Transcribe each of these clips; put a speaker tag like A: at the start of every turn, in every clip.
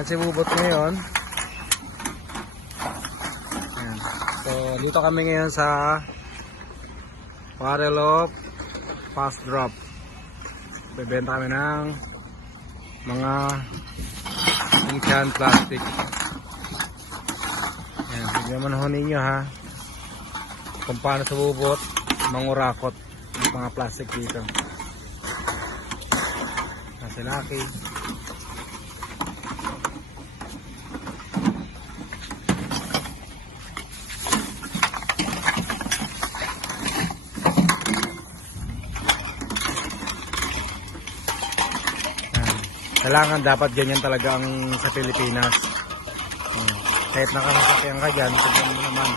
A: Ayan si Bubot ngayon. Ayan. So, dito kami ngayon sa Parelop Fast Drop. Bebenta kami ng mga Incan plastic. Ayan, tignan mo na ho ninyo ha. Kung paano sa bubot, mangurakot ng mga plastic dito. Nasa laki. Ayan. Kailangan dapat ganyan talaga ang sa Pilipinas. Ayan. Kahit nakakasakyan ka dyan, tignan mo naman.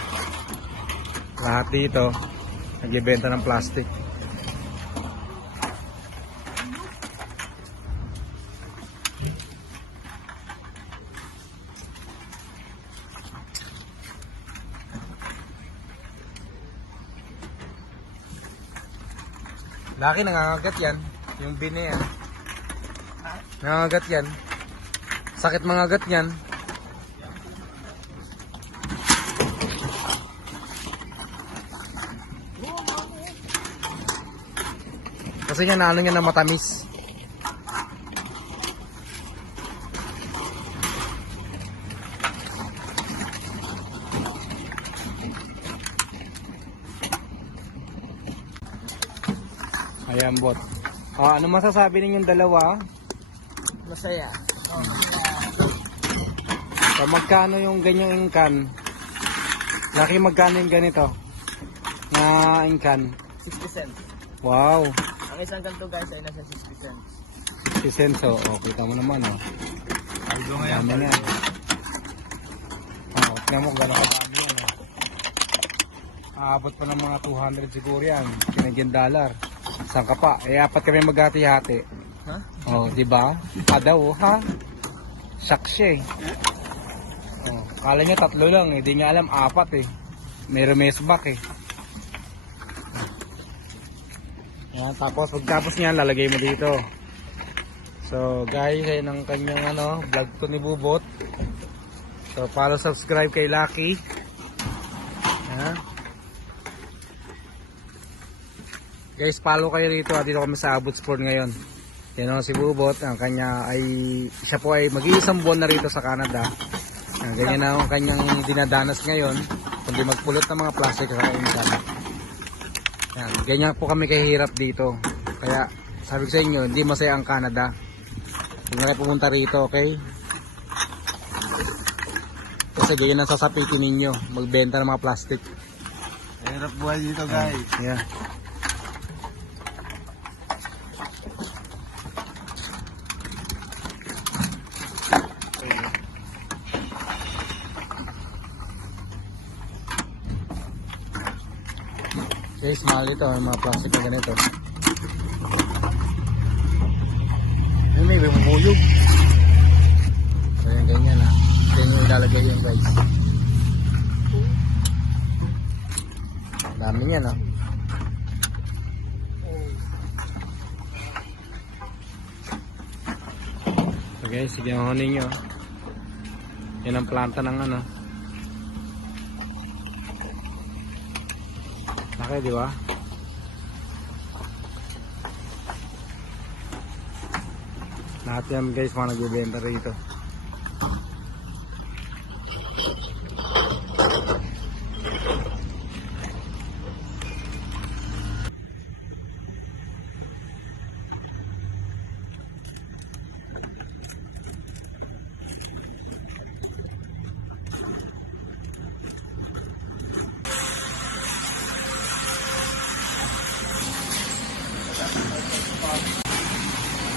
A: Lahat dito, nagbibenta ng plastic. Laki nangangagat yan. Yung bine yan. Nangangagat yan. Sakit mangagat yan. Kasi niya naano niya na matamis. Ayan bot. Ah, ano masasabi ninyong dalawa?
B: Masaya.
A: So, magkano yung ganyang inkan? Laki magkano yung ganito? Na inkan?
B: 60 cents.
A: Wow.
B: Ang isang ganito guys ay nasa 60 cents.
A: Si Senso. Oh, kita mo naman oh.
B: Aldo
A: Dami na. Oh, tingnan mo gano'ng kadami yan. Oh. Aabot pa ng mga 200 siguro yan. Canadian dollar. Saan ka pa? Eh, apat kami maghati-hati.
B: Ha?
A: Oh, di ba? Kada oh, ha? Siya eh. Oh, kala niya tatlo lang eh. Di niya alam apat eh. May remes back eh. Yan, tapos pagtapos niyan, lalagay mo dito. So, guys, ayun ang kanyang ano, vlog ko ni Bubot. So, follow, subscribe kay Lucky. Ha? Guys, follow kayo dito. ah. Dito kami sa Abot Sport ngayon. Yan o, si Bubot. Ang kanya ay, siya po ay mag-iisang buwan na rito sa Canada. Yan, ganyan na ang kanyang dinadanas ngayon. Kundi magpulot ng mga plastic sa kainsan. Yan, ganyan po kami kahirap dito. Kaya, sabi ko sa inyo, hindi masaya ang Canada. Huwag na kayo pumunta rito, okay? Kasi ganyan ang sasapitin ninyo. Magbenta ng mga plastic.
B: Hirap buhay dito guys.
A: Yeah. Guys, mahal ito, ang mga plastic na ganito. Ay, may bumubuyog. So, yan, ganyan ha. Ganyan yung ilalagay yun guys. Dami niya no. So guys, sige ang honing nyo. Yan ang planta ng ano. Laki, di ba? Lahat guys, mga nagbibenta rito.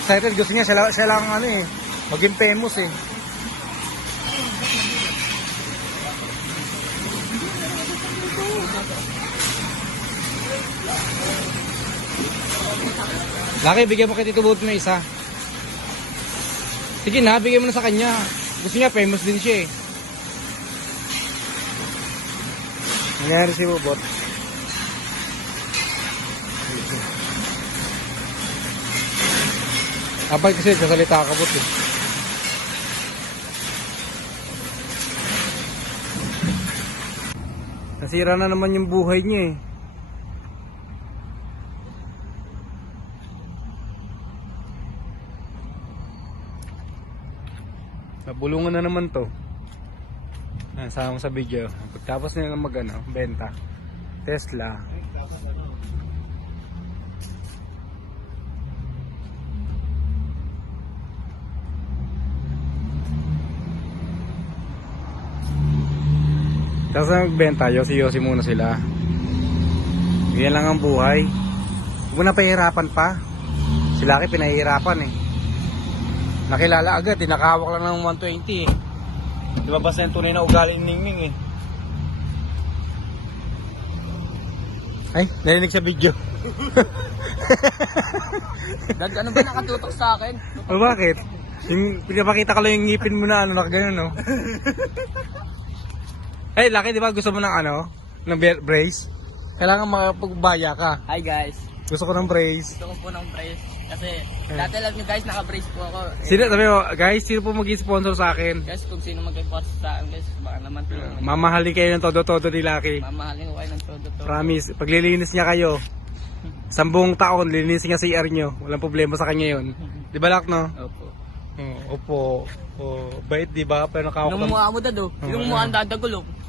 A: Excited, gusto niya siya, siya lang ano eh, maging famous eh. Laki, bigyan mo kay Tito Bubot na isa. Sige na, bigyan mo na sa kanya. Gusto niya, famous din siya eh. Nangyari si Bubot. Abay kasi kasalita ka po. Eh. Nasira na naman yung buhay niya eh. Nabulungan na naman to. Nasama sa video. Pagtapos nila mag ano, benta. Tesla. Tapos na magbenta, yosi-yosi muna sila. Yan lang ang buhay. Huwag na pahirapan pa. Si Lucky pinahihirapan eh. Nakilala agad, eh. nakahawak lang ng 120 eh. Lumabas na yung tunay na ugali ni Ningning eh. Ay, narinig sa video.
B: Gag, ano ba nakatutok sa akin?
A: o bakit? Yung pinapakita ko lang yung ngipin mo na ano, nakagano no? Hey, Lucky, di ba gusto mo ng ano? Ng bra- brace? Kailangan makapagbaya ka.
B: Hi guys.
A: Gusto ko ng brace.
B: Gusto ko po ng brace. Kasi dati lang nyo guys, naka-brace po ako. Eh,
A: Sino, sabi mo, guys, sino po mag-sponsor sa akin?
B: Guys, kung sino mag-sponsor sa akin guys, baka naman tulungan.
A: Mamahalin kayo ng todo-todo ni Lucky.
B: Mamahalin ko kayo ng todo to.
A: Promise, paglilinis niya kayo, sambung taon, linisin niya CR niyo. Walang problema sa kanya yun. Di ba, Lak, no?
B: Opo.
A: Oo, opo. Oh, bait, di ba? Pero nakawak
B: Yung mukha mo dado. Yung
A: Oo.
B: mukha ang dadagulong.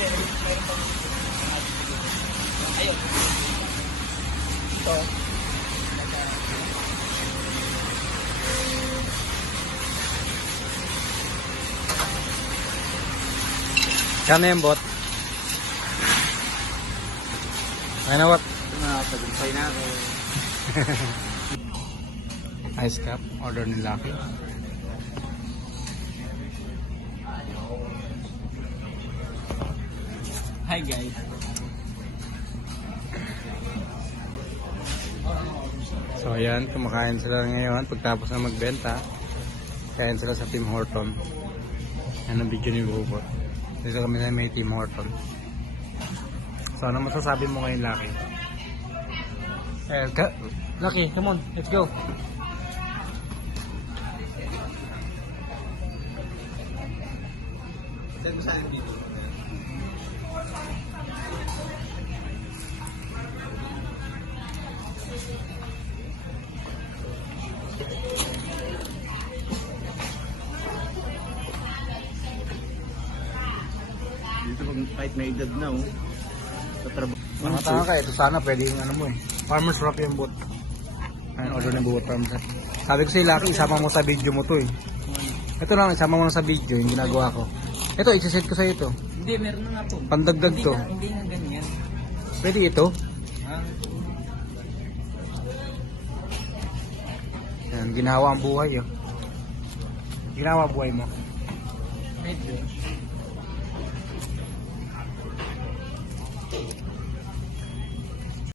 B: Like, oh.
A: Peke. Kano yung bot? Ano what?
B: Nakapag-impay na ako.
A: Ice cup, order ni Lucky.
B: Hi guys.
A: So ayan, kumakain sila ngayon pagtapos na magbenta. Kain sila sa Tim Horton. Yan ang video ni Bubot. Dito kami na may Tim Horton. So ano masasabi mo ngayon, Lucky? Eh, Lucky, come on, let's go.
B: Dito. Pag kahit may edad na oh. Sa trabaho.
A: Mga tanga ka, ito sana pwede yung ano mo eh. Farmer's Wrap yung boot. Ayun, order ng Bubot Farmers Wrap. Sabi ko sa Lucky, isama mo sa video mo to eh. Ito lang, isama mo na sa video yung ginagawa ko. Ito, isa-set ko sa ito.
B: Hindi, meron na nga po.
A: Pandagdag
B: Hindi
A: to.
B: na, hindi na ganyan.
A: Pwede ito.
B: Ah,
A: Yan, ginawa ang buhay oh. Ginawa ang buhay mo.
B: medyo.